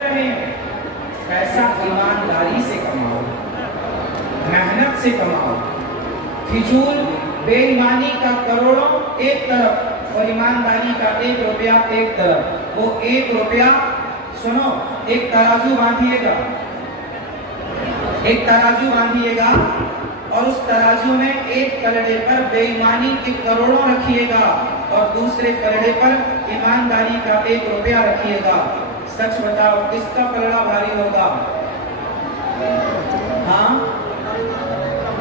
रहे हैं, पैसा ईमानदारी से कमाओ, मेहनत से कमाओ। फिजूल बेईमानी का करोड़ों एक तरफ और ईमानदारी का 1 रुपया एक तरफ। वो 1 रुपया सुनो, एक तराजू बांधिएगा, एक तराजू बांधिएगा और उस तराजू में एक पलड़े पर बेईमानी के करोड़ों रखिएगा और दूसरे पलड़े पर ईमानदारी का 1 रुपया रखिएगा। सच बताओ किसका पलड़ा भारी होगा? हाँ,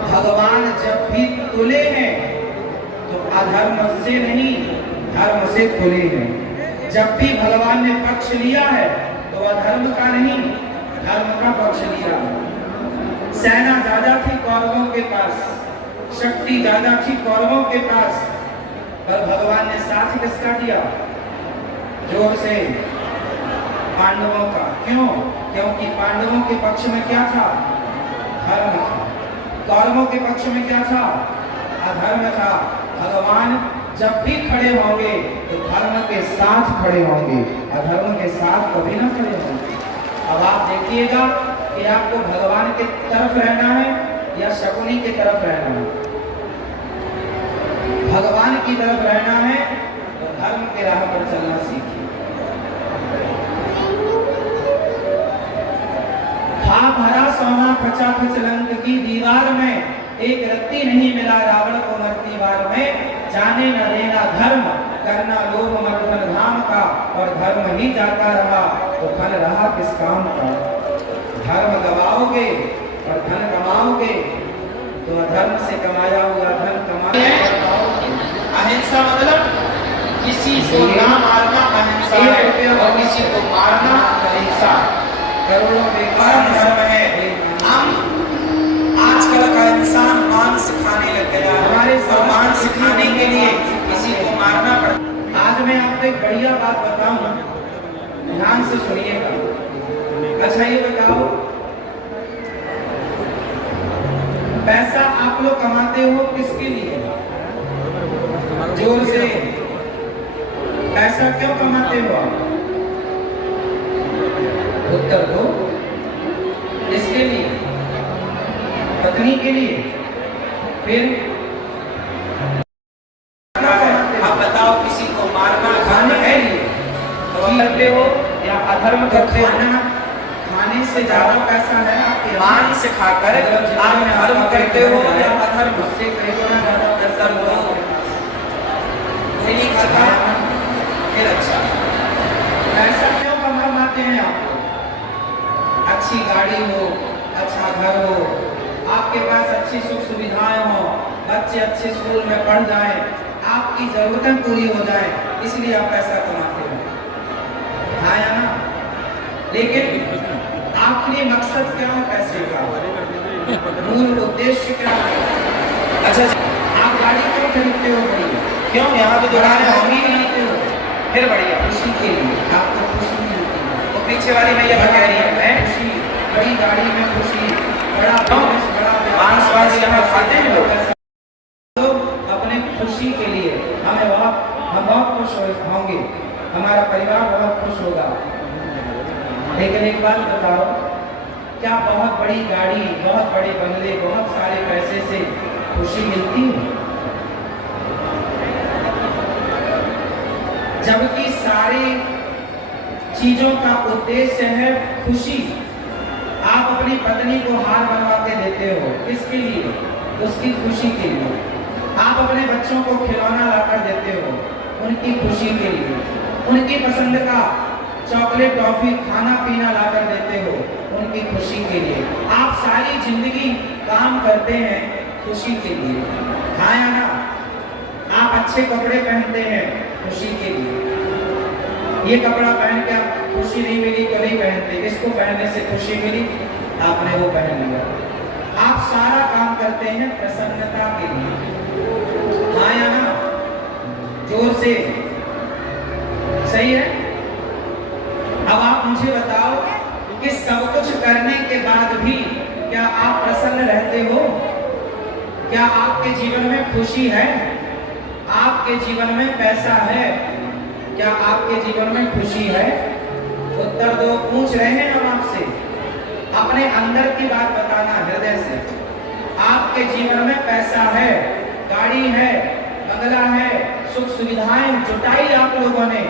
भगवान जब भी तुले हैं तो अधर्म से नहीं, धर्म से तुले हैं। जब भी भगवान ने पक्ष लिया है तो अधर्म का नहीं, धर्म का पक्ष लिया है। सेना ज्यादा थी कौरवों के पास, शक्ति ज्यादा थी कौरवों के पास, पर भगवान ने साथ किसका दिया? जोर से पांडवों का। क्यों? क्योंकि पांडवों के पक्ष में क्या था? धर्म था। कौरवों के पक्ष में क्या था? अधर्म था। भगवान जब भी खड़े होंगे तो धर्म के साथ खड़े होंगे, अधर्म के साथ कभी ना खड़े होंगे। अब आप देखिएगा कि आपको भगवान के तरफ रहना है या शकुनी की तरफ रहना है। भगवान की तरफ रहना है तो धर्म के राह पर चलना सीखिए। था भरा सोना खचा खच लंक की दीवार में, एक रत्ती नहीं मिला रावण को मरती वार में। जाने न देना धर्म, करना लोभ मधुबन धाम का, और धर्म ही जाता रहा तो फल रहा किस काम का। धर्म गवाओगे और धन कमाओगे तो अधर्म से कमाया हुआ धन कमाओगे। अहिंसा मतलब किसी को ना मारना अहिंसा है और किसी को मारना अहिंसा। करोड़ों बेकार धर्म है। हम आजकल का इंसान मांस खाने लग गया है, हमारे मांस खाने के लिए किसी को मारना पड़ता। आज मैं आपको एक बढ़िया बात बताऊं, ध्यान से सुनिएगा। अच्छा ये बताओ, पैसा आप लोग कमाते हो किसके लिए? जोर से, पैसा क्यों कमाते हो आप? उत्तर दो। इसके लिए, पत्नी के लिए, फिर आप बताओ किसी को मारना खाने है लिए तो करते हो या अधर्म करते हो? खाने से ज्यादा पैसा है आपके मांस खाकर आप धर्म करते हो या अधर्म? से कहीं ज्यादा पैसा हो नहीं खाता। फिर अच्छा, पैसा क्यों कमाते हैं आप? अच्छी गाड़ी हो, अच्छा घर हो, आपके पास अच्छी सुख सुविधाएं हो, बच्चे अच्छे स्कूल में पढ़ जाएं, आपकी जरूरतें पूरी हो जाएं, इसलिए आप पैसा कमाते हो। हाँ या ना? लेकिन आखिरी मकसद क्या है पैसे का? मूल उद्देश्य क्या है? अच्छा, आप गाड़ी क्यों खरीदते हो? बढ़िया, क्यों? यहाँ तो दुकानें होंगी नहीं हो। फिर बढ़िया, खुशी के लिए, आपको खुशी मिलती है। तो पीछे वाली भैया कह रही है खुशी, बड़ी गाड़ी में खुशी, बड़ा मांस वांस यहाँ खाते हैं लोग अपने खुशी के लिए। हम बहुत खुश होंगे, हमारा परिवार बहुत खुश होगा। लेकिन एक बात बताओ, क्या बहुत बड़ी गाड़ी, बहुत बड़े बंगले, बहुत सारे पैसे से खुशी मिलती है? जबकि सारे चीजों का उद्देश्य है खुशी। आप अपनी पत्नी को हार बनवा के देते हो, किसके लिए? उसकी खुशी के लिए। आप अपने बच्चों को खिलौना लाकर देते हो, उनकी खुशी के लिए। उनकी पसंद का चॉकलेट, टॉफी, खाना पीना लाकर देते हो, उनकी खुशी के लिए। आप सारी जिंदगी काम करते हैं खुशी के लिए। हाँ या ना? आप अच्छे कपड़े पहनते हैं खुशी के लिए। ये कपड़ा पहन के आप खुशी नहीं मिली तो नहीं पहनते, इसको पहनने से खुशी मिली, आपने वो पहन लिया। आप सारा काम करते हैं प्रसन्नता के लिए। हाँ या ना? जोर से, सही है? अब आप मुझे बताओ कि सब कुछ करने के बाद भी क्या आप प्रसन्न रहते हो? क्या आपके जीवन में खुशी है? आपके जीवन में पैसा है? क्या आपके जीवन में खुशी है? उत्तर दो। पूछ रहे हैं हम आपसे, अपने अंदर की बात बताना हृदय से। आपके जीवन में पैसा है, गाड़ी है, बंगला है, सुख सुविधाएं जुटाई आप लोगों ने,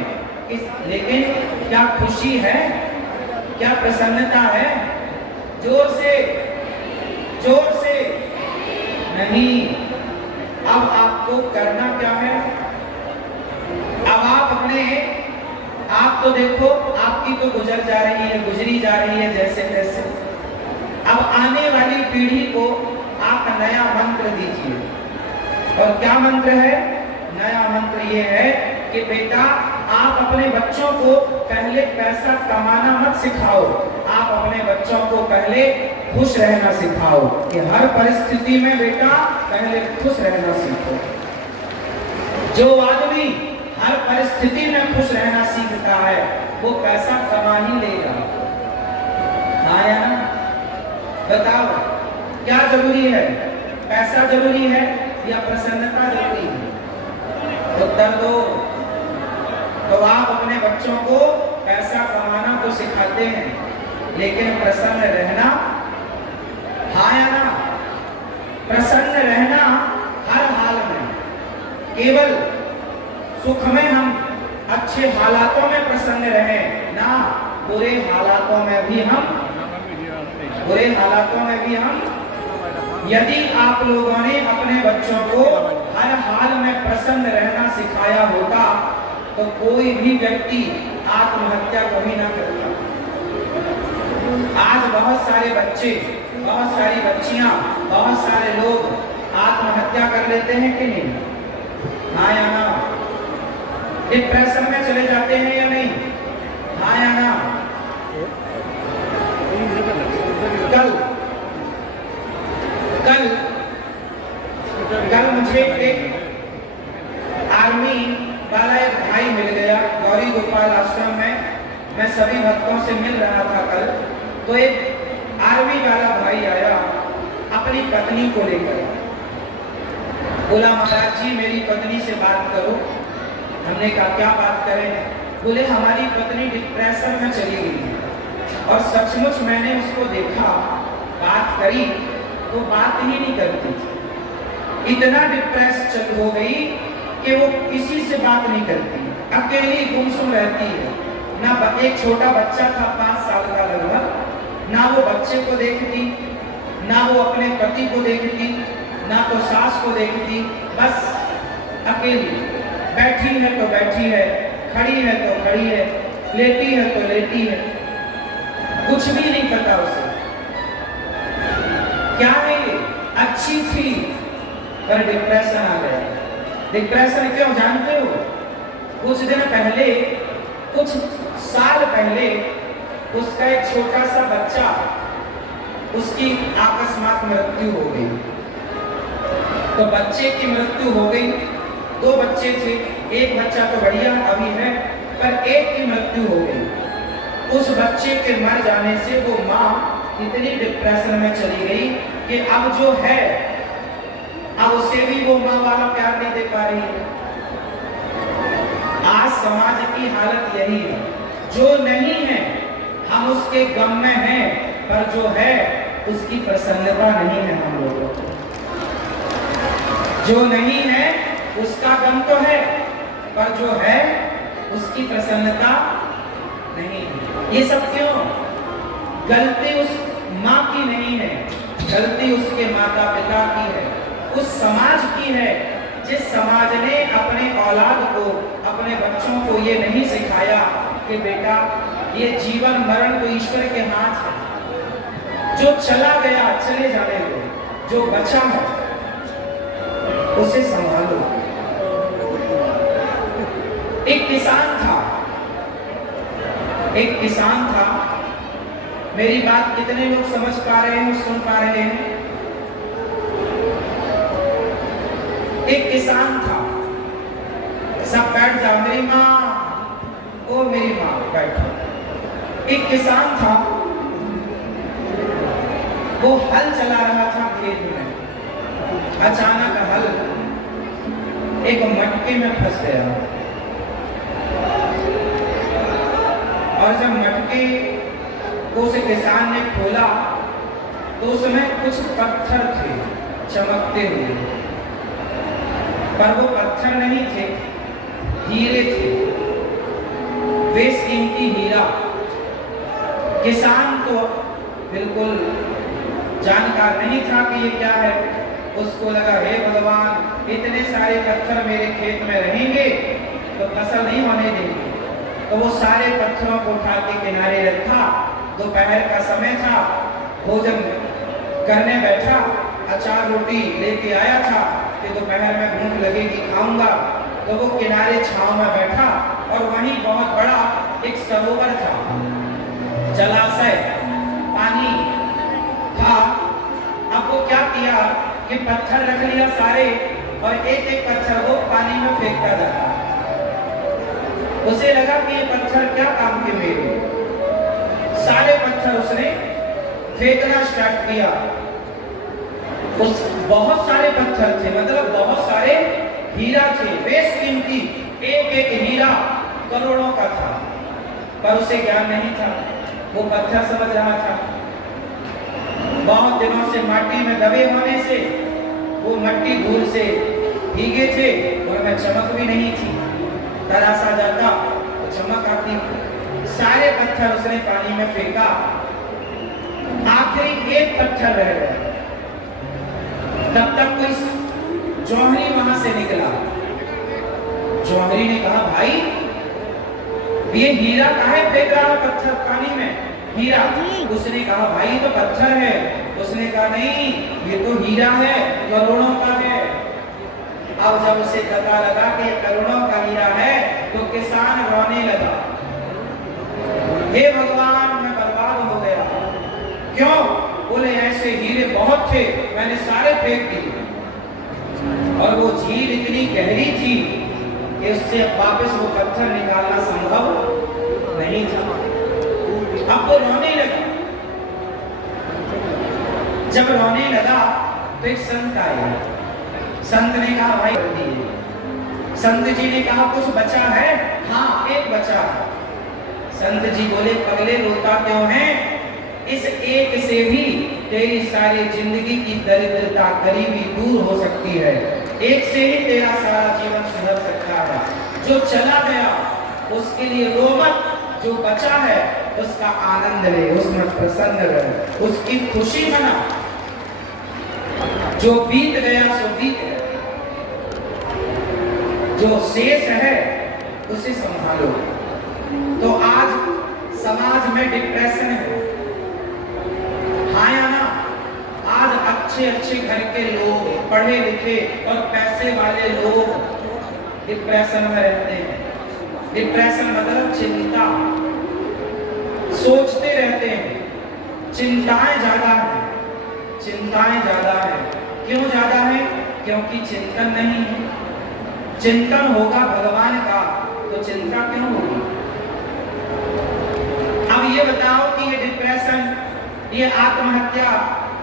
लेकिन क्या खुशी है, क्या प्रसन्नता है? जोर से, जोर से नहीं। अब आपको करना क्या है? अब आप तो देखो, आपकी तो गुजर जा रही है, गुजरी जा रही है जैसे तैसे। अब आने वाली पीढ़ी को आप नया मंत्र दीजिए। और क्या मंत्र है? नया मंत्र ये है कि बेटा, आप अपने बच्चों को पहले पैसा कमाना मत सिखाओ, आप अपने बच्चों को पहले खुश रहना सिखाओ। कि हर परिस्थिति में बेटा पहले खुश रहना सीखो। जो आदमी हर परिस्थिति में खुश रहना सीखता है, वो पैसा कमा ही लेगा। हाँ या ना? बताओ, क्या जरूरी है? पैसा जरूरी है या प्रसन्नता जरूरी है? उत्तर दो। तो आप अपने बच्चों को पैसा कमाना तो सिखाते हैं, लेकिन प्रसन्न रहना, हाँ या ना? प्रसन्न रहना हर हाल में। केवल सुख में हम अच्छे हालातों में प्रसन्न रहें ना, बुरे हालातों में भी हम यदि आप लोगों ने अपने बच्चों को हर हाल में प्रसन्न रहना सिखाया होता, तो कोई भी व्यक्ति आत्महत्या कभी ना करता। आज बहुत सारे बच्चे, बहुत सारी बच्चियां, बहुत सारे लोग आत्महत्या कर लेते हैं कि नहीं? हाँ या ना? डिप्रेशन में चले जाते हैं या नहीं? हाँ या ना? कल मुझे एक आर्मी वाला एक भाई मिल गया गौरी गोपाल आश्रम में। मैं सभी भक्तों से मिल रहा था कल, तो एक आर्मी वाला भाई आया अपनी पत्नी को लेकर। बोला, महाराज जी मेरी पत्नी से बात करो। हमने कहा क्या बात करें? बोले, हमारी पत्नी डिप्रेशन में चली गई और सचमुच मैंने उसको देखा, बात करी तो बात ही नहीं करती थी। इतना डिप्रेस हो गई कि वो किसी से बात नहीं करती, अकेली गुमसुम रहती है। ना एक छोटा बच्चा था 5 साल का लगभग, ना वो बच्चे को देखती, ना वो अपने पति को देखती, ना तो सास को देखती, बस अकेली। बैठी है तो बैठी है, खड़ी है तो खड़ी है, लेटी है तो लेटी है, कुछ भी नहीं पता उसे। क्या है ये? अच्छी थी पर डिप्रेशन आ गया। डिप्रेशन क्यों जानते हो? कुछ दिन पहले, कुछ साल पहले उसका एक छोटा सा बच्चा, उसकी अकस्मात मृत्यु हो गई। तो बच्चे की मृत्यु हो गई। 2 बच्चे थे, एक बच्चा तो बढ़िया अभी है, पर एक की मृत्यु हो गई। उस बच्चे के मर जाने से वो माँ इतनी डिप्रेशन में चली गई कि अब जो है, अब उसे भी वो माँ वाला प्यार नहीं दे पा रही है। आज समाज की हालत यही है। जो नहीं है हम उसके गम में हैं, पर जो है उसकी प्रसन्नता नहीं है हम लोगों को। जो नहीं है उसका गम तो है, पर जो है उसकी प्रसन्नता नहीं है। ये सब क्यों? गलती उस माँ की नहीं है, गलती उसके माता पिता की है, उस समाज की है, जिस समाज ने अपने औलाद को, अपने बच्चों को ये नहीं सिखाया कि बेटा ये जीवन मरण तो ईश्वर के हाथ है। जो चला गया चले जाने दो, जो बचा है उसे संभालो। एक किसान था। मेरी बात कितने लोग समझ पा रहे हैं, सुन पा रहे हैं? एक किसान था। सब बैठ जाओ, मेरी माँ, ओ मेरी माँ बैठो। एक किसान था, वो हल चला रहा था खेत में। अचानक हल एक मटके में फंस गया। और जब मटके को उस किसान ने खोला तो उसमें कुछ पत्थर थे चमकते हुए, पर वो पत्थर नहीं थे, हीरे थे, बेशकीमती हीरा। किसान तो बिल्कुल जानकार नहीं था कि ये क्या है। उसको लगा हे भगवान, इतने सारे पत्थर मेरे खेत में रहेंगे तो फसल नहीं होने देंगे। तो वो सारे पत्थरों को उठा के किनारे रखा। दोपहर का समय था, भोजन करने बैठा, अचार रोटी लेके आया था कि दोपहर में भूख लगेगी खाऊंगा। तो वो किनारे छांव में बैठा और वहीं बहुत बड़ा एक सरोवर था, जलाशय, पानी था। अब वो क्या किया कि पत्थर रख लिया सारे और एक एक पत्थर वो पानी में फेंकता जाता। उसे लगा कि ये पत्थर क्या काम के मेरे। सारे पत्थर उसने फेंकना स्टार्ट किया। उस बहुत सारे पत्थर थे, मतलब बहुत सारे हीरा थे, बेशकीमती, एक एक हीरा करोड़ों का था। पर उसे ज्ञान नहीं था, वो पत्थर समझ रहा था। बहुत दिनों से माटी में दबे होने से वो मट्टी धूल से भीगे थे और उनमें चमक भी नहीं थी। तरासा जाता तो चमक आती। सारे पत्थर उसने पानी में फेंका, आखिरी एक पत्थर रह गया। तब तक कोई जौहरी वहां से निकला। जौहरी ने कहा, भाई ये हीरा काहे फेंक रहा है पत्थर पानी में? हीरा। उसने कहा, भाई तो पत्थर है। उसने कहा, नहीं ये तो हीरा है, करोड़ों का है। अब जब उसे पता लगा कि करोड़ों का हीरा है तो किसान रोने लगा, हे भगवान मैं बर्बाद हो गया। क्यों? बोले ऐसे हीरे बहुत थे, मैंने सारे फेंक दिए। और वो झील इतनी गहरी थी कि उससे वापस वो पत्थर निकालना संभव नहीं था। अब वो रोने लगा। जब रोने लगा तो एक संत आया। संत ने कहा, भाई कर दिए। संत जी ने कहा, कुछ बचा है? हाँ, एक बचा है। संत जी बोले, पगले रोता क्यों है? इस एक से भी तेरी सारी जिंदगी की दरिद्रता गरीबी दूर हो सकती है। एक से ही तेरा सारा जीवन सुधर सकता है। जो चला गया उसके लिए रो मत, जो बचा है उसका आनंद ले, उसमें प्रसन्न रहे, उसकी खुशी मना। जो बीत गया सो बीत गया, जो शेष है उसे संभालो। तो आज समाज में डिप्रेशन है, हाँ या ना? आज अच्छे अच्छे घर के लोग, पढ़े लिखे और पैसे वाले लोग डिप्रेशन में रहते हैं। डिप्रेशन मतलब चिंता, सोचते रहते हैं, चिंताएं ज्यादा है, चिंताएं ज्यादा है। क्यों ज्यादा है? क्योंकि चिंतन नहीं है। चिंतन होगा भगवान का तो चिंता क्यों होगी? अब ये बताओ कि ये डिप्रेशन, ये आत्महत्या,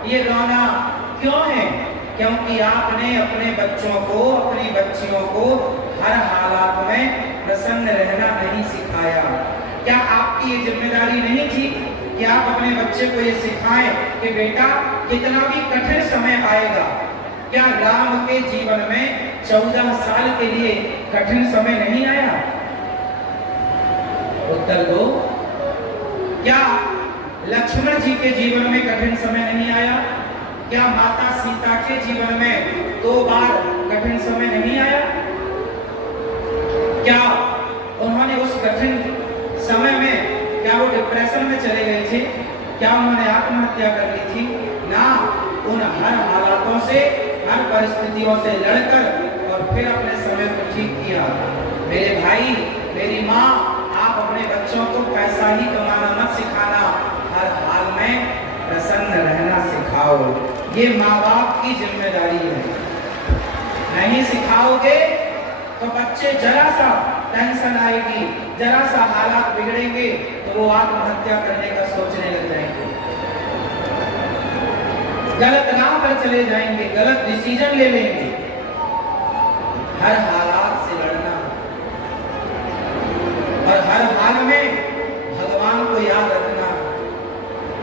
ये रोना क्यों है? क्योंकि आपने अपने बच्चों को, अपनी बच्चियों को हर हालात में प्रसन्न रहना नहीं सिखाया। क्या आपकी ये जिम्मेदारी नहीं थी कि आप अपने बच्चे को ये सिखाएं कि बेटा कितना भी कठिन समय आएगा, क्या राम के जीवन में 14 साल के लिए कठिन समय नहीं आया? उत्तर दो। क्या लक्ष्मण जी के जीवन में कठिन समय नहीं आया? क्या माता सीता के जीवन में 2 बार कठिन समय नहीं आया? क्या उन्होंने उस कठिन समय में, क्या वो डिप्रेशन में चले गए थे? क्या उन्होंने आत्महत्या कर ली थी? ना, उन हर हालातों से, हर परिस्थितियों से लड़कर और फिर अपने समय को ठीक किया। मेरे भाई, मेरी माँ, आप अपने बच्चों को पैसा ही कमाना मत सिखाना, हर हाल में प्रसन्न रहना सिखाओ। ये माँ बाप की जिम्मेदारी है। नहीं सिखाओगे तो बच्चे जरा सा टेंशन आएगी, जरा सा हालात बिगड़ेंगे तो वो आत्महत्या करने का सोचने लग जाएंगे, गलत राह पर चले जाएंगे, गलत डिसीजन ले लेंगे। हर हालात से लड़ना और हर हाल में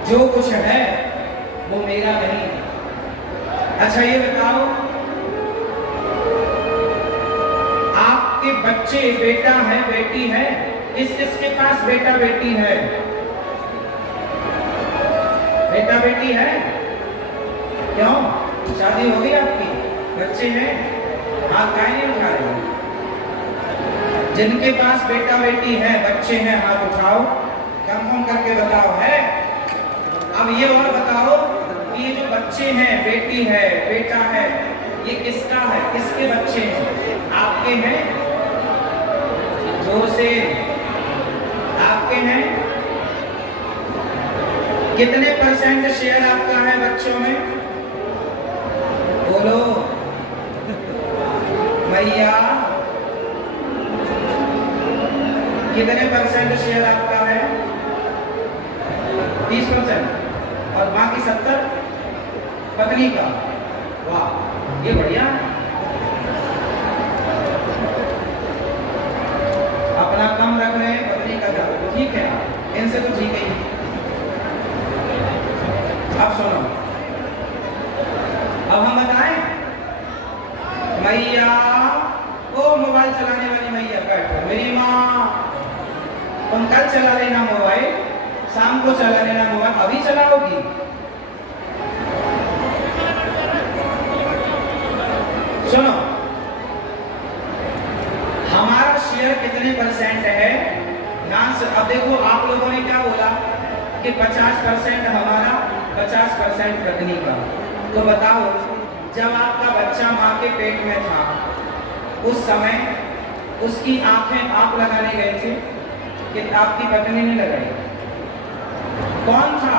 जो कुछ है वो मेरा नहीं। अच्छा ये बताओ, आपके बच्चे बेटा है बेटी है, किसके पास बेटा बेटी है? बेटा बेटी है? क्यों? शादी हो गई आपकी? बच्चे हैं? हाथ काहे नहीं उठा रहे? जिनके पास बेटा बेटी है, बच्चे हैं, हाथ उठाओ, कंफर्म करके बताओ है। अब ये और बताओ कि ये जो बच्चे हैं, बेटी है बेटा है, ये किसका है? किसके बच्चे हैं? आपके हैं? जोर से, आपके हैं? कितने % शेयर आपका है बच्चों में? बोलो भैया, कितने % शेयर आपका है? 30%। और बाकी 70 पत्नी का। वाह, ये बढ़िया है। अपना कम रख रहे हैं, पत्नी का ज्यादा, ठीक है, इनसे तो ठीक है। अब सुनो, अब हम बताएं, मैया वो मोबाइल चलाने वाली मैया बैठो, मेरी माँ तुम कल चला लेना मोबाइल, शाम को चला लेना मोबाइल, अभी चलाओगी? सुनो, हमारा शेयर कितने % है? अब देखो, आप लोगों ने क्या बोला कि 50% हमारा, 50% पत्नी का। तो बताओ, जब आपका बच्चा माँ के पेट में था, उस समय उसकी आंखें आप लगाने गए थे कि आपकी पत्नी ने लगाई? कौन था?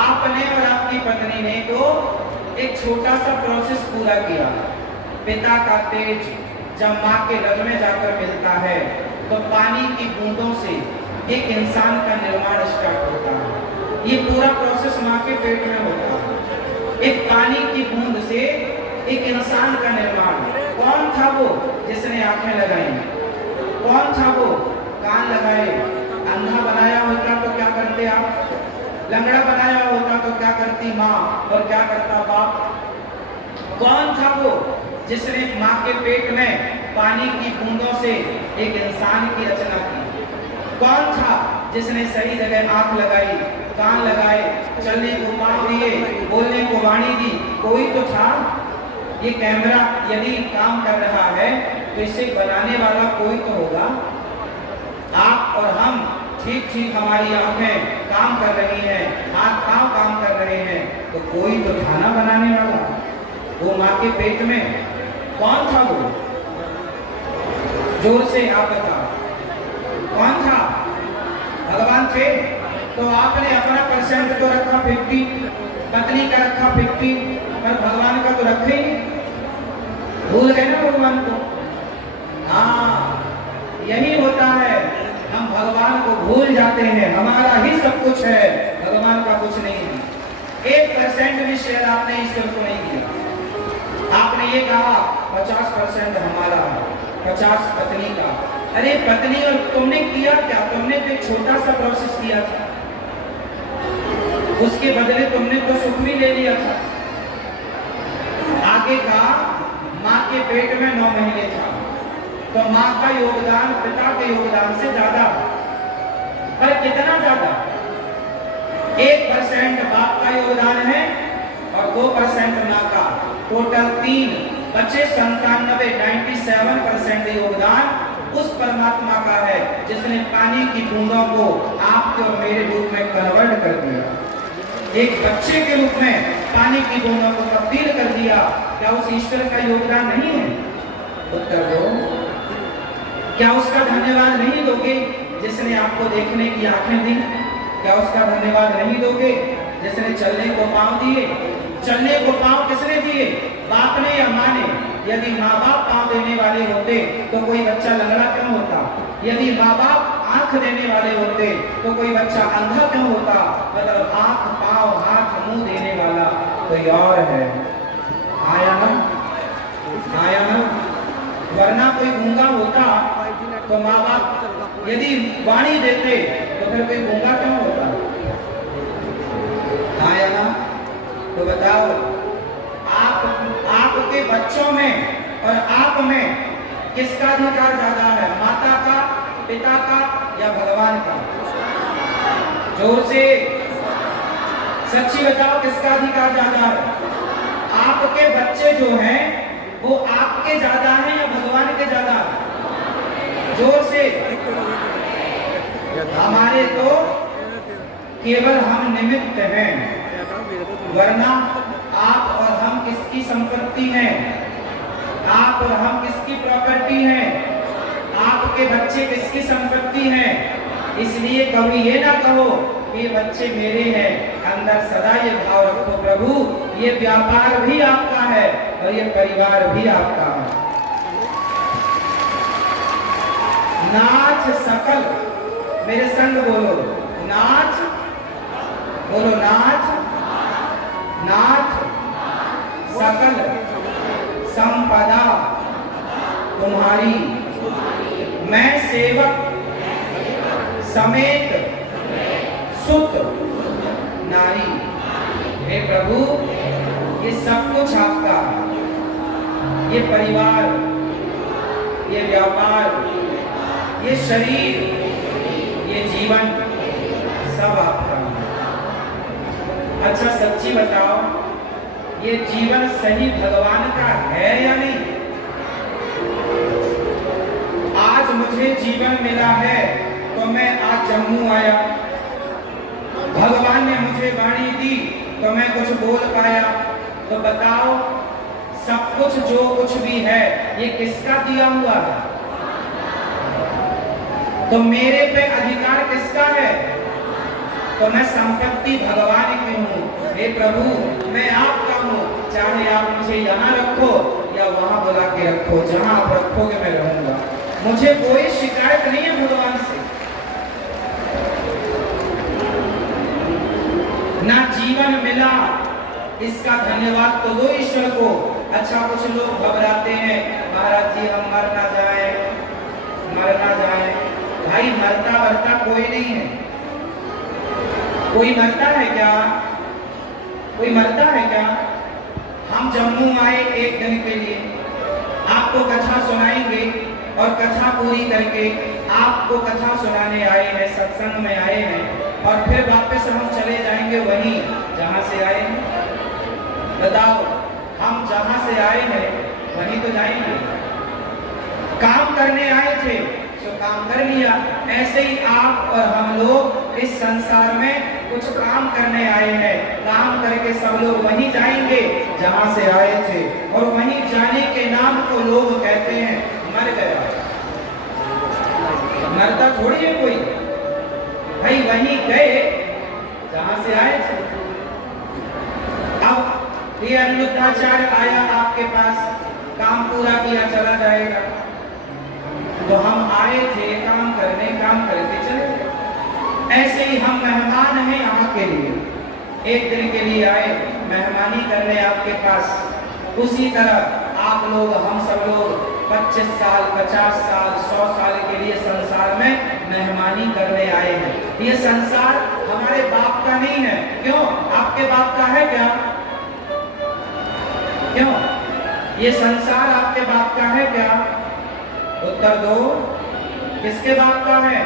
आपने और आपकी पत्नी ने तो एक छोटा सा प्रोसेस पूरा किया। पिता का तेज जब माँ के रग में जाकर मिलता है तो पानी की बूंदों से एक इंसान का निर्माण स्टार्ट होता है। ये पूरा प्रोसेस माँ के पेट में होता है। एक पानी की बूंद से एक इंसान का निर्माण। कौन था वो जिसने आंखें लगाई? कौन था वो? कान लगाए। अंधा बनाया होता तो क्या करते आप? लंगड़ा बनाया होता तो क्या करती माँ और क्या करता बाप? कौन था वो जिसने माँ के पेट में पानी की बूंदों से एक इंसान की रचना की? कौन था जिसने सही जगह आंख लगाई, कान लगाए, चलने को पाँव दिए, बोलने को वाणी दी? कोई तो था। ये कैमरा यदि काम कर रहा है तो इसे बनाने वाला कोई तो होगा। आप और हम ठीक ठीक हमारी आंखें काम कर रही हैं, हाथ पांव काम कर रहे हैं, तो कोई तो था ना बनाने वाला। वो माँ के पेट में कौन था? वो जोर से आप बताओ, कौन था? भगवान थे। तो आपने अपना % तो रखा 50, पत्नी का रखा 50, पर भगवान का तो रखे ही। भूल गए ना भगवान को? हाँ, यही होता है, हम भगवान को भूल जाते हैं। हमारा ही सब कुछ है, भगवान का कुछ नहीं है। 1% भी शेयर आपने ईश्वर को नहीं दिया। आपने ये कहा 50% हमारा, 50 पत्नी का। अरे पत्नी, और तुमने किया क्या? तुमने तो एक छोटा सा प्रोसेस किया था, उसके बदले तुमने तो सुख भी ले लिया था। आगे का माँ के पेट में 9 महीने था, तो माँ का योगदान पिता के योगदान से ज्यादा। पर कितना ज्यादा? 1% बाप का योगदान है और 2% माँ का। टोटल 3 बचे 97% योगदान उस परमात्मा का है जिसने पानी की बूंदों को आपके और मेरे रूप में कन्वर्ट कर दिया, एक बच्चे के रूप में पानी की बूंदों को तब्दील कर दिया। क्या उस ईश्वर का योगदान नहीं है? उत्तर दो। क्या उसका धन्यवाद नहीं दोगे जिसने आपको देखने की आंखें दी? क्या उसका धन्यवाद नहीं दोगे जिसने चलने को पांव दिए? चलने को पांव किसने दिए? बाप ने या माँ ने? यदि माँ बाप पांव देने वाले होते तो कोई बच्चा लंगड़ा क्यों होता? यदि माँ बाप आंख देने वाले होते तो कोई बच्चा अंधा क्यों होता? मतलब आंख, पांव, हाथ, मुंह देने वाला कोई और है। आया ना? आया ना? वरना कोई गूंगा होता तो माँ बाप यदि वाणी देते तो फिर कोई गूंगा क्यों होता? तो बताओ, आपके बच्चों में और आप में किसका अधिकार ज्यादा है? माता का, पिता का या भगवान का? जोर से सच्ची बताओ, किसका अधिकार ज्यादा है? आपके बच्चे जो हैं वो आपके ज्यादा हैं या भगवान के ज्यादा हैं? जोर से। हमारे तो केवल हम निमित्त हैं, वरना आप और हम किसकी संपत्ति हैं? आप और हम किसकी प्रॉपर्टी हैं? आपके बच्चे किसकी संपत्ति हैं? इसलिए कभी ये ना कहो ये बच्चे मेरे हैं, अंदर सदा ये भाव रखो, प्रभु ये व्यापार भी आपका है और ये परिवार भी आपका है। नाच सकल, मेरे संग बोलो, नाच बोलो, नाच नाच सकल संपदा तुम्हारी, मैं सेवक समेत सुत नारी। हे प्रभु ये सब कुछ आपका, ये परिवार, ये व्यापार, ये शरीर, ये जीवन सब आपका। अच्छा सच्ची बताओ, ये जीवन सही भगवान का है या नहीं? आज मुझे जीवन मिला है तो मैं आज जम्मू आया, भगवान ने मुझे वाणी दी तो मैं कुछ बोल पाया। तो बताओ सब कुछ जो कुछ भी है ये किसका दिया हुआ है? तो मेरे पे अधिकार किसका है? तो मैं संपत्ति भगवान की हूँ। हे प्रभु मैं आपका हूँ, चाहे आप मुझे यहाँ रखो या वहां बुला के रखो, जहां आप रखोगे मैं रहूंगा। मुझे कोई शिकायत नहीं है भगवान से, ना जीवन मिला इसका धन्यवाद तो दो ईश्वर को। अच्छा कुछ लोग घबराते हैं, महाराज जी हम मर ना जाए, मर ना जाए। भाई मरता मरता कोई नहीं है। कोई मरता है क्या? कोई मरता है क्या? हम जम्मू आए एक दिन के लिए, आपको कथा सुनाएंगे और कथा पूरी करके आपको कथा सुनाने आए हैं, सत्संग में आए हैं और फिर वापस हम चले जाएंगे वहीं जहां से आए हैं। बताओ हम जहां से आए हैं वहीं तो जाएंगे। काम करने आए थे तो काम कर लिया। ऐसे ही आप और हम लोग इस संसार में कुछ काम करने आए हैं, काम करके सब लोग वहीं जाएंगे जहां से आए थे। और वहीं जाने के नाम को लोग कहते हैं मर गया। मरता थोड़ी है कोई भाई, वहीं गए जहां से आए थे। अब ये अनिरुद्धाचार्य आया आपके पास, काम पूरा किया चला जाएगा। तो हम आए थे काम करने, काम करके चले गए। ऐसे ही हम मेहमान हैं यहाँ के लिए, एक दिन के लिए आए मेहमानी करने आपके पास। उसी तरह आप लोग, हम सब लोग 25 साल, 50 साल, 100 साल के लिए संसार में मेहमानी करने आए हैं। ये संसार हमारे बाप का नहीं है। क्यों? आपके बाप का है क्या? क्यों? ये संसार आपके बाप का है क्या? उत्तर दो, किसके बाप का है?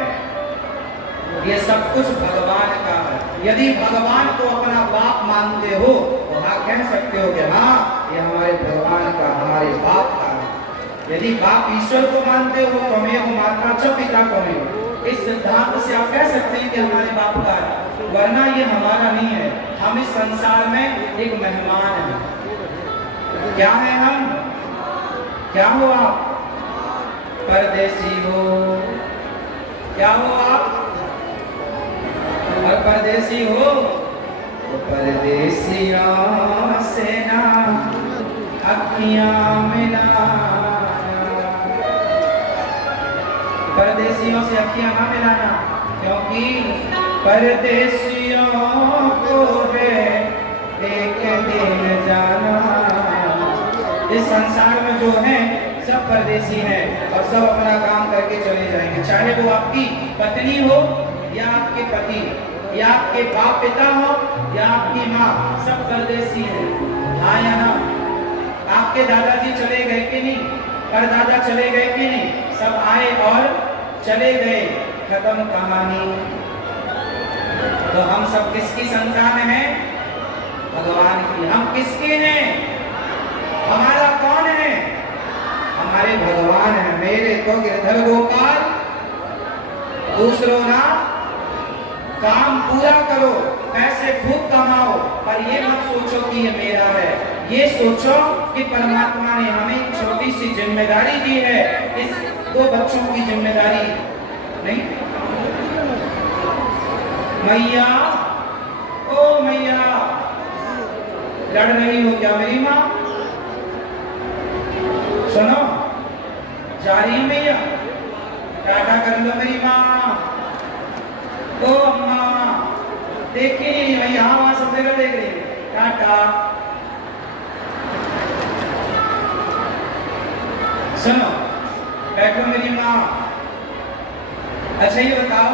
ये सब कुछ भगवान का है। यदि भगवान को अपना बाप मानते हो तो हाँ कह सकते हो कि हाँ ये हमारे भगवान का, हमारे बाप का है। यदि बाप ईश्वर को मानते हो तो हमें माता च पिता को नहीं, इस सिद्धांत से आप कह सकते हैं कि हमारे बाप का है, वरना ये हमारा नहीं है। हम इस संसार में एक मेहमान हैं। क्या है हम? क्या हो आप? परदेसी हो। क्या हो आप? और परदेसी हो तो परदेसियों से ना अखियां मिलाना, परदेसियों से अखियां ना मिलाना, क्योंकि परदेसियों को है एक दिन जाना। इस संसार में जो है सब परदेसी हैं और सब अपना काम करके चले जाएंगे, चाहे वो आपकी पत्नी हो या आपके पति या आपके बाप पिता हो या आपकी माँ, सब परदेसी हैं। हाँ या ना? आपके दादाजी चले गए कि नहीं? परदादा चले गए कि नहीं? सब आए और चले गए, खत्म कहानी। तो हम सब किसकी संतान हैं? भगवान की। हम किसके हैं? हमारा कौन है? हमारे भगवान है। मेरे तो गिरधर गोपाल, दूसरों ना काम पूरा करो, पैसे खूब कमाओ, पर ये मत सोचो कि ये मेरा है। ये सोचो कि परमात्मा ने हमें एक छोटी सी जिम्मेदारी दी है, इस 2 बच्चों की जिम्मेदारी नहीं। मैया, ओ मैया, लड़ रही हो क्या मेरी माँ? सुनो, जा रही है मैया, टाटा कर लो मेरी माँ। ओ अम्मा, देखी नहीं, मैं यहाँ वहां सब जगह देख रही हूँ, टाटा। सुनो, बैठो मेरी माँ। अच्छा ये बताओ,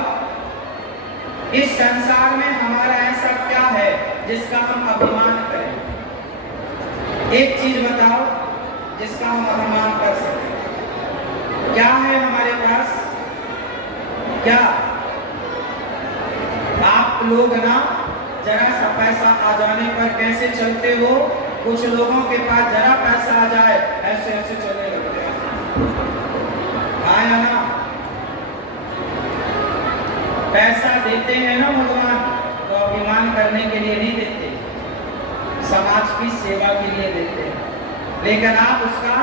इस संसार में हमारा ऐसा क्या है जिसका हम अभिमान करें? एक चीज बताओ जिसका हम अभिमान कर सकें। क्या है हमारे पास? क्या? आप लोग ना जरा सा पैसा आ जाने पर कैसे चलते हो? कुछ लोगों के पास जरा पैसा आ जाए ऐसे ऐसे चलने लगते हैं। आया ना? पैसा देते हैं ना भगवान, तो अभिमान करने के लिए नहीं देते, समाज की सेवा के लिए देते हैं। लेकिन आप उसका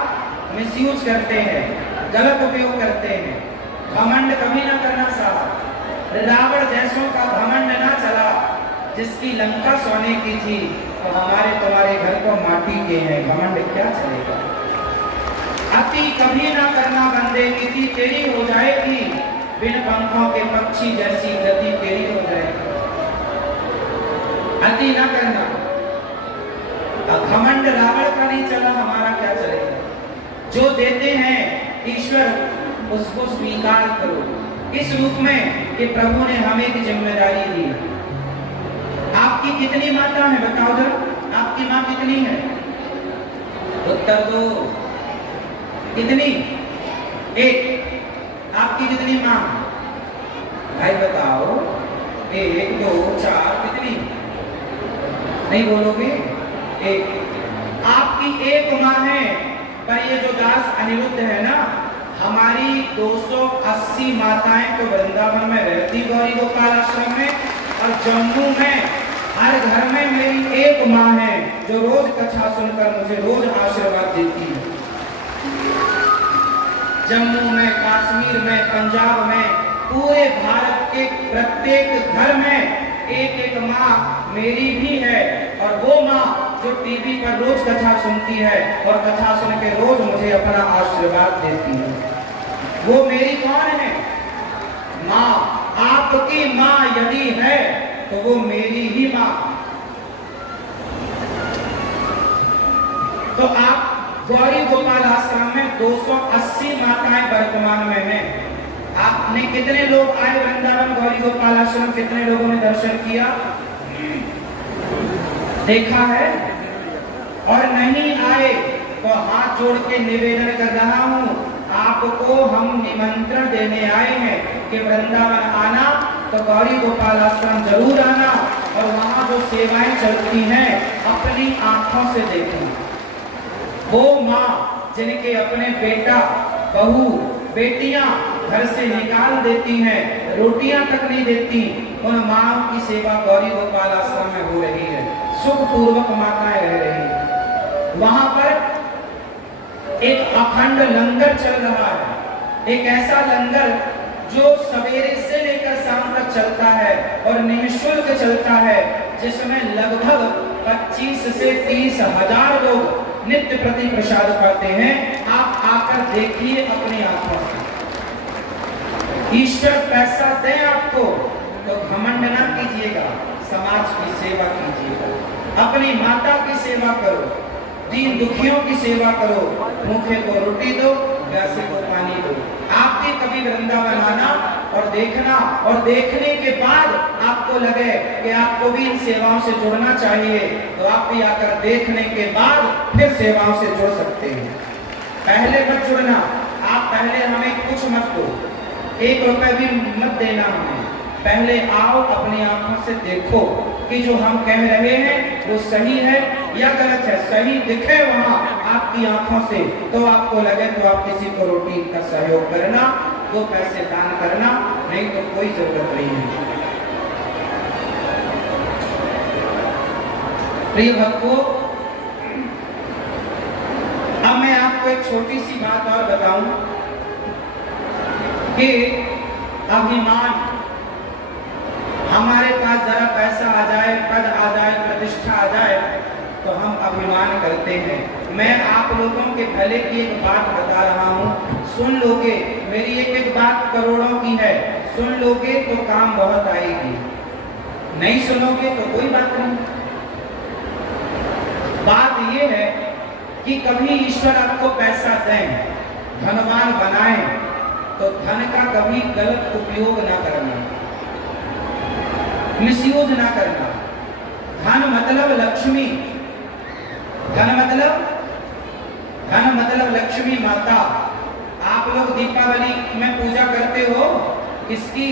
मिसयूज करते हैं, गलत उपयोग करते हैं। घमंड कभी ना करना साहब। रावण जैसों का घमंड ना चला। जिसकी लंका सोने की थी, तो हमारे तुम्हारे घर को माटी के हैं, घमंड क्या चलेगा? अति कभी ना करना बंदे, नीति तेरी हो जाएगी, बिन पंखों के पक्षी जैसी गति तेरी हो जाएगी। अति ना करना। घमंड रावण का नहीं चला, हमारा क्या चलेगा? जो देते हैं ईश्वर, उसको स्वीकार करो। इस रूप में कि प्रभु ने हमें एक जिम्मेदारी दी। आपकी कितनी माता है बताओ जरा? आपकी माँ कितनी है? उत्तर दो। कितनी? एक। आपकी कितनी माँ? भाई बताओ। 1 2 4 कितनी? नहीं बोलोगे? एक। आपकी एक माँ है, पर ये जो दास अनिरुद्ध है ना, हमारी 280 माताएं तो वृंदावन में रहती गौरी गोपाल आश्रम में, और जम्मू में हर घर में मेरी एक माँ है जो रोज कथा सुनकर मुझे रोज आशीर्वाद देती है। जम्मू में, कश्मीर में, पंजाब में, पूरे भारत के प्रत्येक घर में एक एक माँ मेरी भी है। और वो माँ जो टीवी पर रोज कथा सुनती है और कथा सुन के रोज मुझे अपना आशीर्वाद देती है, वो मेरी कौन है? माँ। आपकी माँ यदि है तो वो मेरी ही माँ। तो आप गौरी गोपाल आश्रम में 280 माताएं वर्तमान में हैं। आपने कितने लोग आए वृंदावन गौरी गोपाल आश्रम? कितने लोगों ने दर्शन किया, देखा है? और नहीं आए तो हाथ जोड़ के निवेदन कर रहा हूँ, आपको हम निमंत्रण देने आए हैं कि वृंदावन आना तो गौरी गोपाल आश्रम जरूर आना, और वहाँ जो सेवाएं चलती हैं अपनी आंखों से देखना। वो माँ जिनके अपने बेटा, बहू, बेटियां घर से निकाल देती हैं, रोटियां तक नहीं देती, उन माँ की सेवा गौरी गोपाल आश्रम में हो रही है। सुख पूर्वक माताएं रह रही हैं। वहां पर एक अखंड लंगर चल रहा है, एक ऐसा लंगर जो सवेरे से लेकर शाम तक चलता है और निःशुल्क चलता है, जिसमें लगभग 25 से 30 हजार लोग नित्य प्रति प्रसाद पाते हैं। आप आकर देखिए अपनी आंखों से। ईश्वर पैसा दे आपको तो घमंड ना कीजिएगा, समाज की सेवा कीजिएगा, अपनी माता की सेवा करो, दीन दुखियों की सेवा करो, भूखे को रोटी दो, प्यासे को पानी दो। आप भी कभी वृंदावन आना, और देखना, और देखने के बाद आपको लगे कि आपको भी इन सेवाओं से जुड़ना चाहिए, तो आप भी आकर देखने के बाद फिर सेवाओं से जुड़ सकते हैं। पहले मत जुड़ना, आप पहले हमें कुछ मत दो, 1 रुपए भी मत देना हमें। पहले आओ, अपनी आंखों से देखो कि जो हम कह रहे हैं वो सही है या गलत है। सही दिखे वहां आपकी आंखों से, तो आपको लगे तो आप किसी को रोटी का सहयोग करना, 2 पैसे दान करना, नहीं तो कोई जरूरत नहीं है। प्रिय भक्तों, अब मैं आपको एक छोटी सी बात और बताऊं कि अभिमान, हमारे पास जरा पैसा आ जाए, पद आ जाए, प्रतिष्ठा आ जाए, तो हम अभिमान करते हैं। मैं आप लोगों के भले की एक बात बता रहा हूँ, सुन लोगे, मेरी एक बात करोड़ों की है, सुन लोगे तो काम बहुत आएगी, नहीं सुनोगे तो कोई बात नहीं। बात यह है कि कभी ईश्वर आपको पैसा दें, धनवान बनाए, तो धन का कभी गलत उपयोग ना करना, मिसयूज ना करना। धन मतलब लक्ष्मी, धन मतलब लक्ष्मी माता। आप लोग दीपावली में पूजा करते हो किसकी?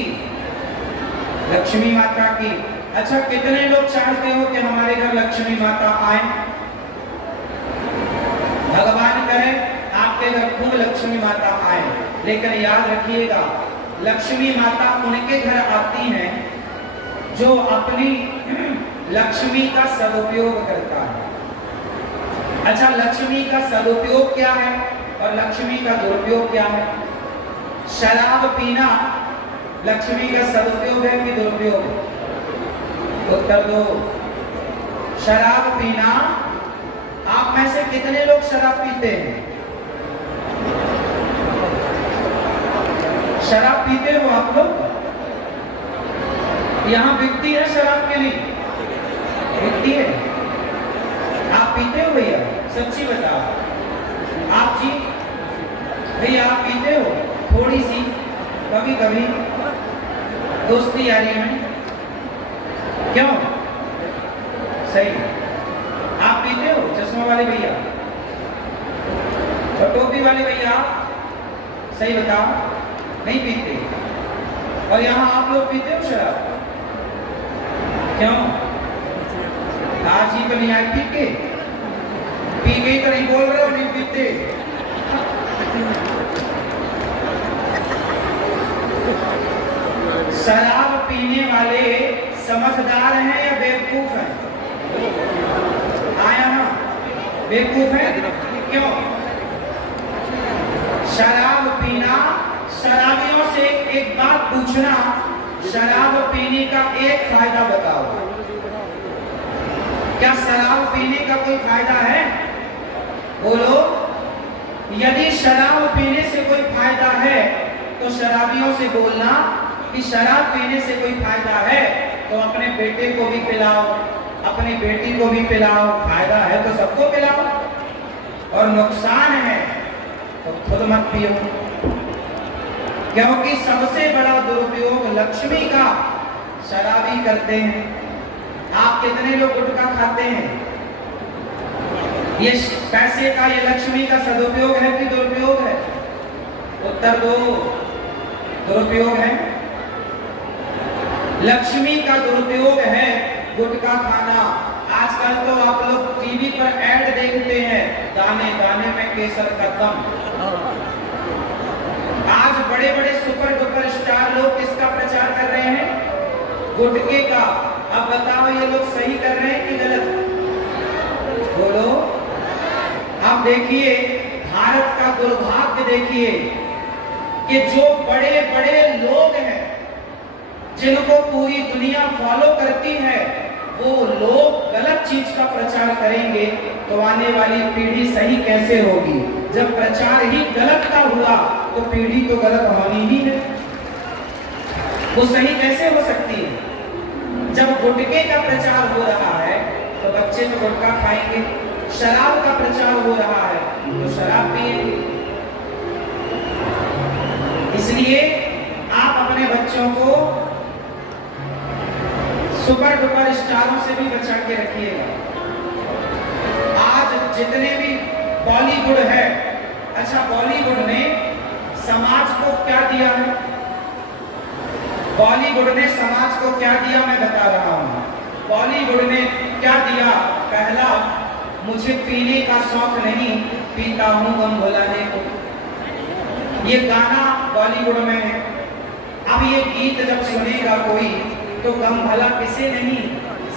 लक्ष्मी माता की। अच्छा, कितने लोग चाहते हो कि हमारे घर लक्ष्मी माता आए? भगवान करे आपके घर खूब लक्ष्मी माता आए, लेकिन याद रखिएगा, लक्ष्मी माता उनके घर आती हैं जो अपनी लक्ष्मी का सदुपयोग करता है। अच्छा, लक्ष्मी का सदुपयोग क्या है और लक्ष्मी का दुरुपयोग क्या है? शराब पीना लक्ष्मी का सदुपयोग है कि दुरुपयोग? उत्तर दो। शराब पीना, आप में से कितने लोग शराब पीते हैं? शराब पीते हो आप लोग? यहाँ बिकती है शराब के लिए? बिकती है? आप पीते हो भैया? सच्ची बताओ। आप जी भैया, आप पीते हो? थोड़ी सी, कभी कभी दोस्ती यारी में? क्यों? सही, आप पीते हो? चश्मा वाले भैया और टोपी वाले भैया, सही बताओ, नहीं पीते। और यहाँ आप लोग पीते हो शराब? क्यों? आज ही बनी आई पी के? पी गई तो नहीं बोल रहे हो नहीं पीते? शराब पीने वाले समझदार हैं या बेवकूफ हैं? आया ना, बेवकूफ है। क्यों? शराब पीना, शराबियों से एक बात पूछना, शराब पीने का एक फायदा बताओ। क्या शराब पीने का कोई फायदा है? बोलो। यदि शराब पीने से कोई फायदा है तो शराबियों से बोलना कि शराब पीने से कोई फायदा है तो अपने बेटे को भी पिलाओ, अपनी बेटी को भी पिलाओ। फायदा है तो सबको पिलाओ, और नुकसान है तो खुद मत पियो, क्योंकि सबसे बड़ा दुरुपयोग लक्ष्मी का शराबी करते हैं। आप कितने लोग गुटखा खाते हैं? ये पैसे का, ये लक्ष्मी का सदुपयोग है कि दुरुपयोग है? उत्तर दो। दुरुपयोग है। लक्ष्मी का दुरुपयोग है गुटखा खाना। आजकल तो आप लोग टीवी पर ऐड देखते हैं, दाने दाने में केसर का दम। आज बड़े बड़े सुपर डुपर स्टार लोग किसका प्रचार कर रहे हैं? गुटखे का। अब बताओ, ये लोग सही कर रहे हैं कि गलत? बोलो। अब देखिए, भारत का दुर्भाग्य देखिए कि जो बड़े बड़े लोग हैं जिनको पूरी दुनिया फॉलो करती है, वो लोग गलत चीज का प्रचार करेंगे तो आने वाली पीढ़ी सही कैसे होगी? जब प्रचार ही गलत का हुआ तो पीढ़ी तो गलत होनी ही है, वो सही कैसे हो सकती है? जब गुटखे का प्रचार हो रहा है तो बच्चे तो गुटखा खाएंगे, शराब का प्रचार हो रहा है तो शराब पिएंगे। इसलिए आप अपने अपने बच्चों को सुपर डुपर स्टारों से भी बचा के रखिएगा। आज जितने भी बॉलीवुड है, अच्छा बॉलीवुड ने समाज को क्या दिया है? बॉलीवुड ने समाज को क्या दिया मैं बता रहा हूं। बॉलीवुड ने क्या दिया? पहला, मुझे पीने का शौक नहीं, पीता हूं गम भुलाने को। ये गाना बॉलीवुड में है। अब ये गीत जब सुनेगा कोई तो गम भला किसे नहीं,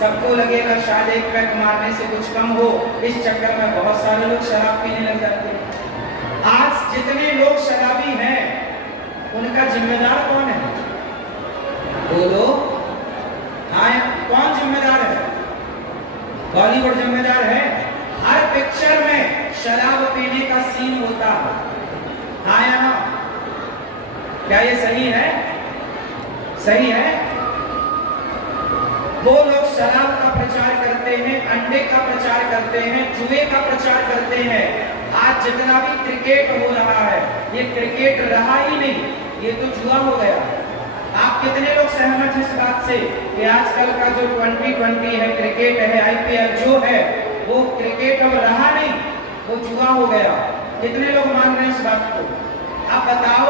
सबको लगेगा शायद एक पैक मारने से कुछ कम हो। इस चक्कर में बहुत सारे लोग शराब पीने लग जाते हैं। आज जितने लोग शराबी हैं उनका जिम्मेदार कौन है? बोलो, हाँ कौन जिम्मेदार है? बॉलीवुड जिम्मेदार है। हर पिक्चर में शराब पीने का सीन होता है, हाँ या ना? क्या ये सही है? सही है। वो लोग शराब का प्रचार करते हैं, अंडे का प्रचार करते हैं, जुए का प्रचार करते हैं। आज जितना भी क्रिकेट हो रहा है, ये क्रिकेट रहा ही नहीं, ये तो जुआ हो गया। आप कितने लोग सहमत हैं इस बात से कि आजकल का जो 2020 है, क्रिकेट है, आईपीएल जो है, वो क्रिकेट अब रहा नहीं, वो जुआ हो गया। कितने लोग मान रहे हैं इस बात को? आप बताओ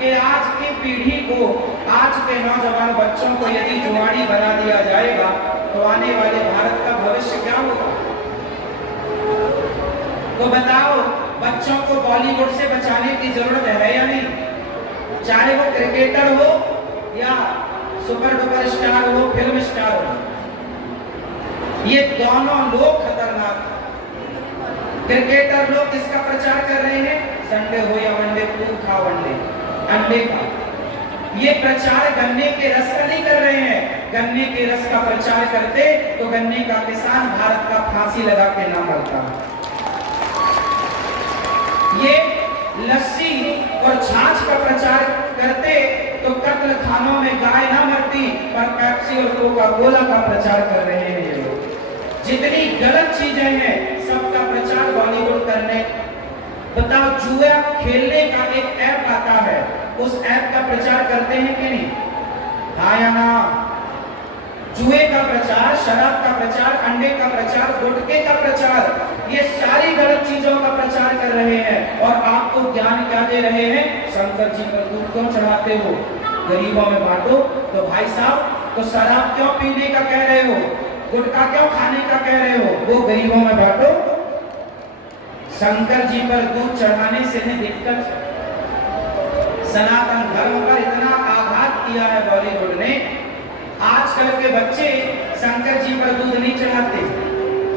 कि आज की पीढ़ी को, आज के नौजवान बच्चों को यदि जुआड़ी बना दिया जाएगा तो आने वाले भारत का भविष्य क्या होगा? तो बताओ, बच्चों को बॉलीवुड से बचाने की जरूरत है या नहीं? चाहे वो क्रिकेटर हो या सुपर डुपर स्टार हो, फिल्म स्टार हो, ये दोनों लोग खतरनाक। क्रिकेटर लोग किसका प्रचार कर रहे हैं? संडे हो या वनडे, तू खा वनडे, अंडे का। ये प्रचार गन्ने के रस का नहीं कर रहे हैं। गन्ने के रस का प्रचार करते तो गन्ने का किसान भारत का फांसी लगा के ना मरता। ये लस्सी और छाछ का प्रचार करते तो कत्ल खानों में गाय ना मरती, पर पेप्सी और कोका कोला का प्रचार कर रहे हैं ये लोग। जितनी गलत चीजें हैं सबका प्रचार बॉलीवुड करने। बताओ, जुआ खेलने का एक ऐप आता है, उस ऐप का प्रचार करते हैं कि नहीं? हाँ या ना? जुए का प्रचार, शराब का प्रचार, अंडे का प्रचार, गुटखे का प्रचार, ये सारी गलत चीजों का प्रचार कर रहे हैं। और आपको ज्ञान क्या दे रहे हैं? शंकर जी पर दूध क्यों चढ़ाते हो? गरीबों में बांटो। तो भाई साहब, तो शराब क्यों पीने का कह रहे हो? गुटखा क्यों खाने का कह रहे हो? वो गरीबों में बांटो। शंकर जी पर दूध चढ़ाने से नहीं दिक्कत। सनातन धर्म पर इतना आघात किया है बॉलीवुड ने। आजकल के बच्चे शंकर जी पर दूध नहीं चढ़ाते,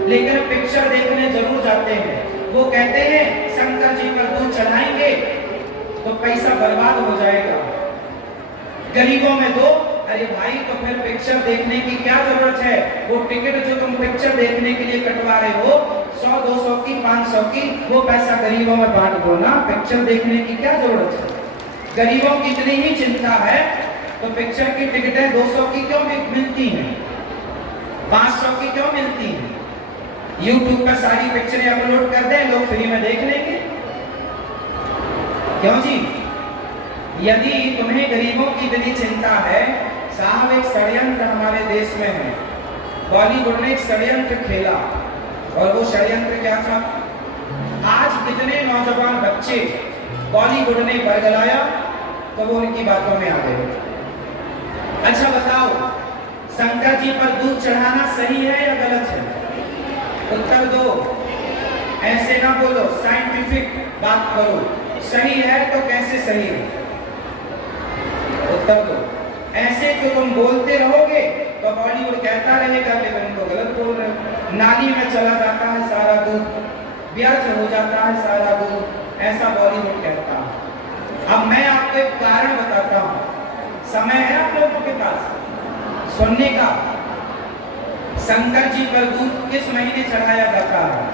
लेकिन पिक्चर देखने जरूर जाते हैं। वो कहते हैं शंकर जी पर दूध चढ़ाएंगे तो पैसा बर्बाद हो जाएगा, गरीबों में दो। अरे भाई, तो फिर पिक्चर देखने की क्या जरूरत है? वो टिकट जो तुम पिक्चर देखने के लिए कटवा रहे हो, 100, 200 की, 500 की, वो पैसा गरीबों में बांट दो ना। पिक्चर देखने की क्या जरूरत है? गरीबों की इतनी ही चिंता है तो पिक्चर की टिकटें 200 की क्यों मिलती हैं, 500 की क्यों मिलती हैं? YouTube पर सारी पिक्चरें अपलोड कर दें, लोग फ्री में देख लेंगे। क्यों जी? यदि तुम्हें गरीबों की इतनी चिंता है, साहब एक षड्यंत्र हमारे देश में है। बॉलीवुड ने एक षड्यंत्र खेला, और वो षड्यंत्र क्या था? आज कितने नौजवान बच्चे बॉलीवुड ने बरगलाया तो वो उनकी बातों में आ गए। अच्छा बताओ, शंकर जी पर दूध चढ़ाना सही है या गलत है? उत्तर दो, ऐसे ना बोलो, साइंटिफिक बात करो। सही है तो कैसे सही है? उत्तर दो। ऐसे तो तुम बोलते रहोगे तो बॉलीवुड कहता रहेगा कि तुम तो गलत बोल रहे हो। नाली में चला जाता है सारा दूध, व्यर्थ हो जाता है सारा दूध, ऐसा बॉलीवुड कहता है। अब मैं आपको एक कारण बताता हूं, समय है आप लोगों के पास सुनने का। शंकर जी पर दूध किस महीने चढ़ाया जाता है?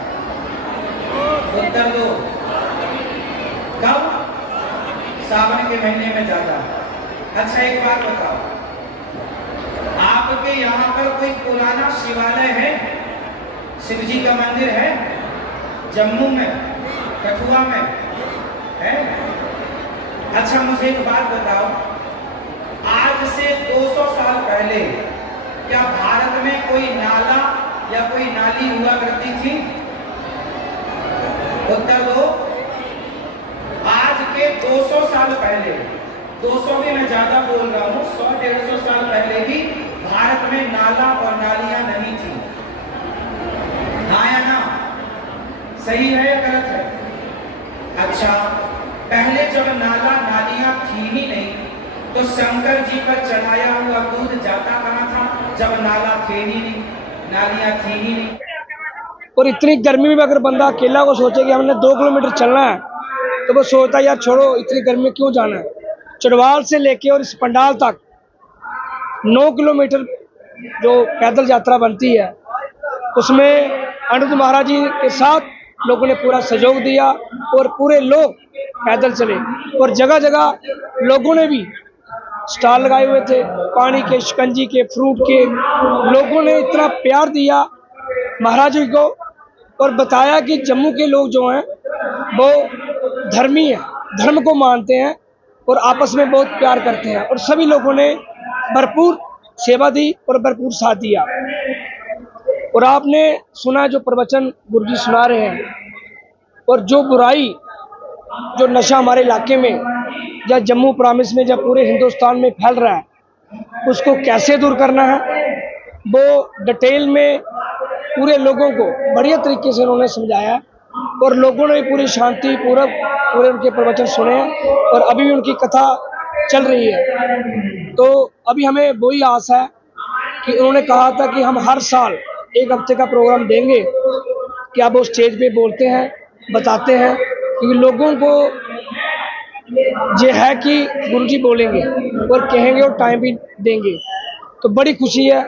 उत्तर दो। कब? सावन के महीने में जाता है। अच्छा एक बात बताओ, आपके यहाँ पर कोई पुराना शिवालय है? शिव जी का मंदिर है? जम्मू में, कठुआ में है? अच्छा मुझे एक बात बताओ, आज से 200 साल पहले क्या भारत में कोई नाला या कोई नाली हुआ करती थी? उत्तर दो। आज के 200 साल पहले, 200 भी मैं ज्यादा बोल रहा हूं, 100-150 साल पहले भी भारत में नाला और नालियां नहीं थी। हाँ या ना? सही है या गलत है? अच्छा, पहले जब नाला नालियां थी ही नहीं तो शंकर जी पर चढ़ाया हुआ दूध जाता कहां था? जब नाला थे ही नहीं, नालियां थी ही नहीं। और इतनी गर्मी में अगर बंदा अकेला को सोचे कि हमने 2 किलोमीटर चलना है तो वो सोचता है यार छोड़ो, इतनी गर्मी में क्यों जाना है। चढ़वाल से लेके और इस पंडाल तक 9 किलोमीटर जो पैदल यात्रा बनती है, उसमें अनिरुद्ध महाराज जी के साथ लोगों ने पूरा सहयोग दिया और पूरे लोग पैदल चले। और जगह जगह लोगों ने भी स्टॉल लगाए हुए थे, पानी के, शिकंजी के, फ्रूट के। लोगों ने इतना प्यार दिया महाराज जी को और बताया कि जम्मू के लोग जो हैं वो धर्मी हैं, धर्म को मानते हैं और आपस में बहुत प्यार करते हैं। और सभी लोगों ने भरपूर सेवा दी और भरपूर साथ दिया। और आपने सुना जो प्रवचन गुरुजी सुना रहे हैं, और जो बुराई, जो नशा हमारे इलाके में या जम्मू प्रामिस में, जब पूरे हिंदुस्तान में फैल रहा है, उसको कैसे दूर करना है वो डिटेल में पूरे लोगों को बढ़िया तरीके से उन्होंने समझाया। और लोगों ने पूरी शांति पूर्वक पूरे उनके प्रवचन सुने और अभी भी उनकी कथा चल रही है। तो अभी हमें वही आस है कि उन्होंने कहा था कि हम हर साल 1 हफ्ते का प्रोग्राम देंगे कि आप वो स्टेज पे बोलते हैं, बताते हैं, क्योंकि लोगों को ये है कि गुरुजी बोलेंगे और कहेंगे और टाइम भी देंगे। तो बड़ी खुशी है।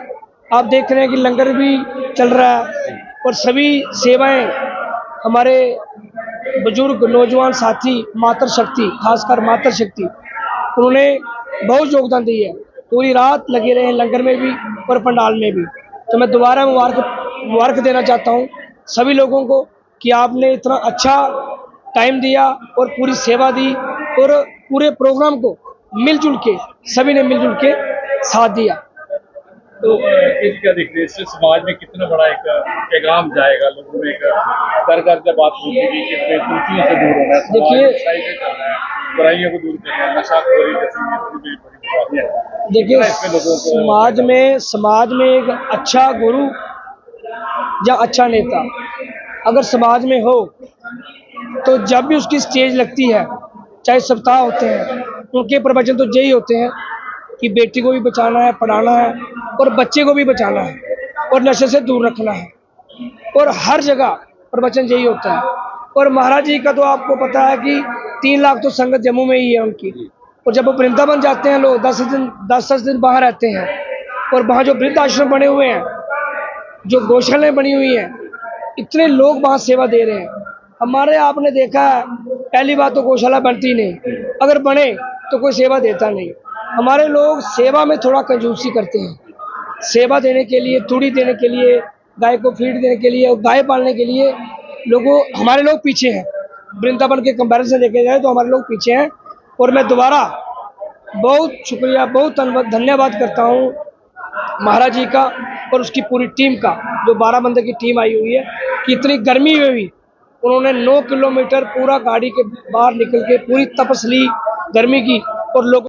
आप देख रहे हैं कि लंगर भी चल रहा है और सभी सेवाएं हमारे बुजुर्ग नौजवान साथी मातृ शक्ति, खासकर मातृ शक्ति, उन्होंने बहुत योगदान दी है। पूरी रात लगे रहे हैं लंगर में भी और पंडाल में भी। तो मैं दोबारा मुबारक देना चाहता हूँ सभी लोगों को कि आपने इतना अच्छा टाइम दिया और पूरी सेवा दी और पूरे प्रोग्राम को मिलजुल के सभी ने मिलजुल के साथ दिया। तो इस क्या दिख रही है, इससे समाज में कितना बड़ा एक पैगाम जाएगा लोगों में? एक घर घर जब बात होगी कि कुरीतियों से दूर होना है, देखिए, अच्छाई से चलना है, बुराइयों को दूर करना है, नशाखोरी जैसी बड़ी बीमारियां हैं। देखिए, समाज में एक अच्छा गुरु या अच्छा नेता अगर समाज में हो तो जब भी उसकी स्टेज लगती है, चाहे सप्ताह होते हैं, उनके प्रवचन तो यही होते हैं कि बेटी को भी बचाना है, पढ़ाना है और बच्चे को भी बचाना है और नशे से दूर रखना है। और हर जगह प्रवचन यही होता है। और महाराज जी का तो आपको पता है कि 3 लाख तो संगत जम्मू में ही है उनकी। और जब वो वृंदावन जाते हैं लोग 10 दिन बाहर रहते हैं और वहाँ जो वृद्ध आश्रम बने हुए हैं, जो गौशालाएं बनी हुई हैं, इतने लोग वहाँ सेवा दे रहे हैं। हमारे आपने देखा है, पहली बात तो गौशाला बनती नहीं, अगर बने तो कोई सेवा देता नहीं। हमारे लोग सेवा में थोड़ा कंजूसी करते हैं। सेवा देने के लिए, तूड़ी देने के लिए, गाय को फीड देने के लिए और गाय पालने के लिए हमारे लोग पीछे हैं। वृंदावन के कंपैरिजन देखे जाए तो हमारे लोग पीछे हैं। और मैं दोबारा बहुत शुक्रिया, बहुत धन्यवाद करता हूँ महाराज जी का और उसकी पूरी टीम का, जो 12 बंदे की टीम आई हुई है, कि इतनी गर्मी में भी उन्होंने 9 किलोमीटर पूरा गाड़ी के बाहर निकल के पूरी तपस्ली गर्मी की और लोग